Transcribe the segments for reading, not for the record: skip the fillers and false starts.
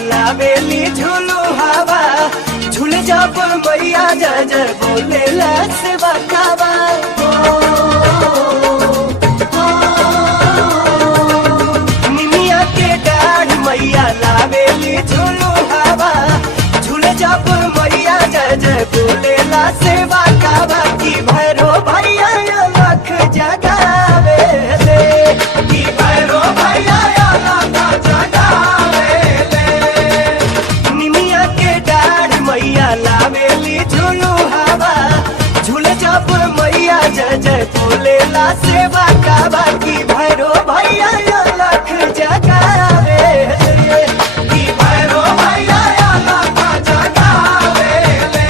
लावेली झूलू हवा झूल जब मैया जय जय बोलेला से बकावा निमिया के डाढ़ मैया लावेली झूलू हवा झूल जब मैया जय जय बोलेला से बकावा की भैरो भैया लख जगावे ले की भैरो भैया लख जगावे ले निमिया के डाढ़ मैया लावेली झूलू हवा झूल जब मैया जय जय बोलेला से बकावा की भैरो भैया लख जगावे ले की भैरो भैया लख जगावे ले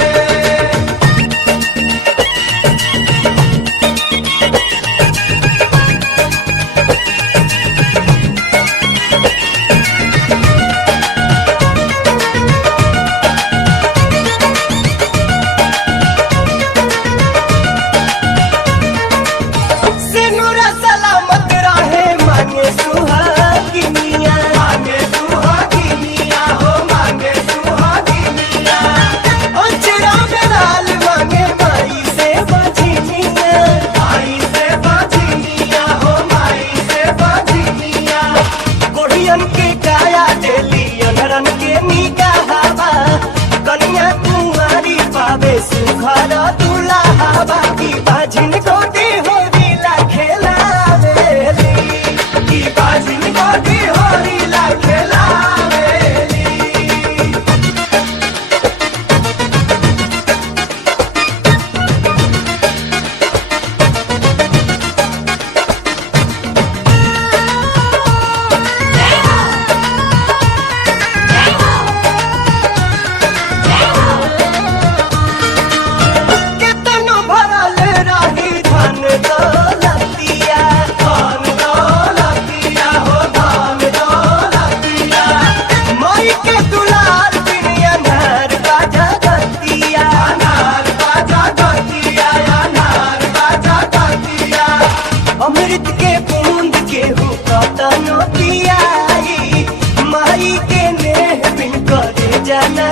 सिनुरा सलामत रहे मांगे सुहागिनिया हो मांगे सुहागिनिया अंचरा में लाल मांगे माई से बजनिया हो माई से बजनिया गोढ़ियन के काया डेली अनरन के निगाहवा कन्या कुमारी पावे सुखर दुल्हावा की बाजिन गोदी होरी ला खेलावेली की बाजिन गोदी होरी ला खेलावेली केतनो भरल रही धन दौलतिया हो धन दौलतिया माई के दुलार बिन अनार बाजा गतिया अमृत के बूंद केहू कतनो पियाई माई के नेह बिन करे जाना